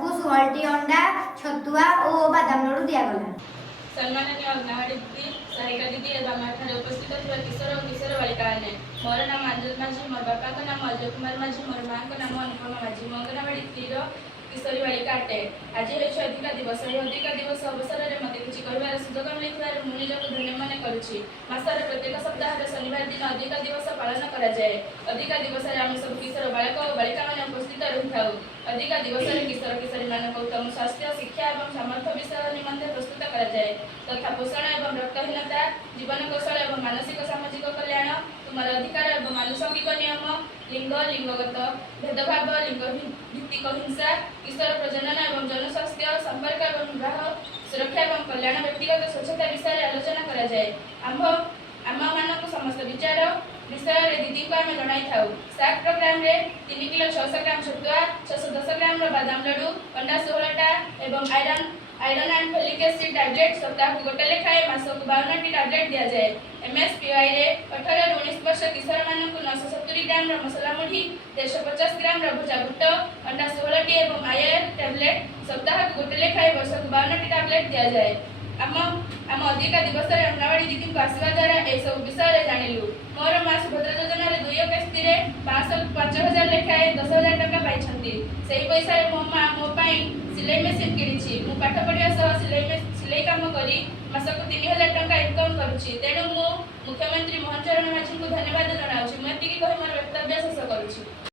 को 16टी अंडा छतुआ और बादाम लड्डू दिगला। सम्माननीय अंगनवाड़ी दीदी, सहायिका दीदी एवं एठारे उपस्थित थिबा किशोर और किशोर बालिका ने मोर नाम अंजल माझी, मोर बापा नाम अजय कुमार माझी, मोर माँ नाम अनुपमा माझी, मो अंगनवाड़ी 3 किशोरी बालिका अटे। आज होइछ अधिकार दिवस। यह अधिकार दिवस अवसर में मत किसी कहबार सुजोग मिलथिबार मु निजको धन्य मन करुछि। मासर प्रत्येक सप्ताह शनिवार दिन अधिकार दिवस पालन करा जाए। अधिकार दिवस रे आम सब किशोर बालक और बालिका माने उपस्थित रही थाउ। अधिकार दिवस रे किशोर किशोरी मानक उत्तम स्वास्थ्य शिक्षा और सामर्थ्य विषय निमंते प्रस्तुत करा जाए तथा पोषण एवं रक्तहीनता, जीवन कौशल एवं मानसिक सामाजिक कल्याण, तुमार अधिकार एवं आनुषंगिक नियम, लिंग लिंगगत भेदभाव, लिंग भित्तिक हिंसा, किशोर प्रजनन एवं जनस्वास्थ्य संपर्क एवं विवाह सुरक्षा एवं कल्याण, व्यक्तिगत स्वच्छता विषय आलोचना करा जाए। आम मानक समस्त विचार विषय दीदी को आम जन साक प्रोग्राम रे 3 किलो 600 ग्राम छतुआ, 610 ग्राम बादाम लड्डू, अंडा 16टा एवं iron and folic acid tablet सप्ताह को गोटे लेखाएं मासक 52टी टैबलेट दिया जाए। एमएसपीआई रे 18 ରୁ 19 वर्ष किशोर मानक 970 ग्राम मसला मुढ़ी, 150 ग्राम भजा बुट, अंडा 16टी एवं आयर टैबलेट सप्ताह को गोटे लेखाएं वर्ष को 52टी टैबलेट दिया जाए। आम अधिकार दिवस अंगनवाड़ी दीदी को आसवा द्वारा यह सब विषय जानिलु। मोर माँ सुभद्रा योजना 2 किस्ती 5,000 लेखाएं 10,000 टका पाई। से पैसा मो माँ मो सिलाई मेसीन किणी। मु पाठ पढ़ा सह सिलाई काम करी मासक 3,000 टका इनकम करुँची। तेणु मु मुख्यमंत्री मोहन चरण माझी को धन्यवाद जनाऊँ। मुझे मोर वक्तव्य शेष करुँची।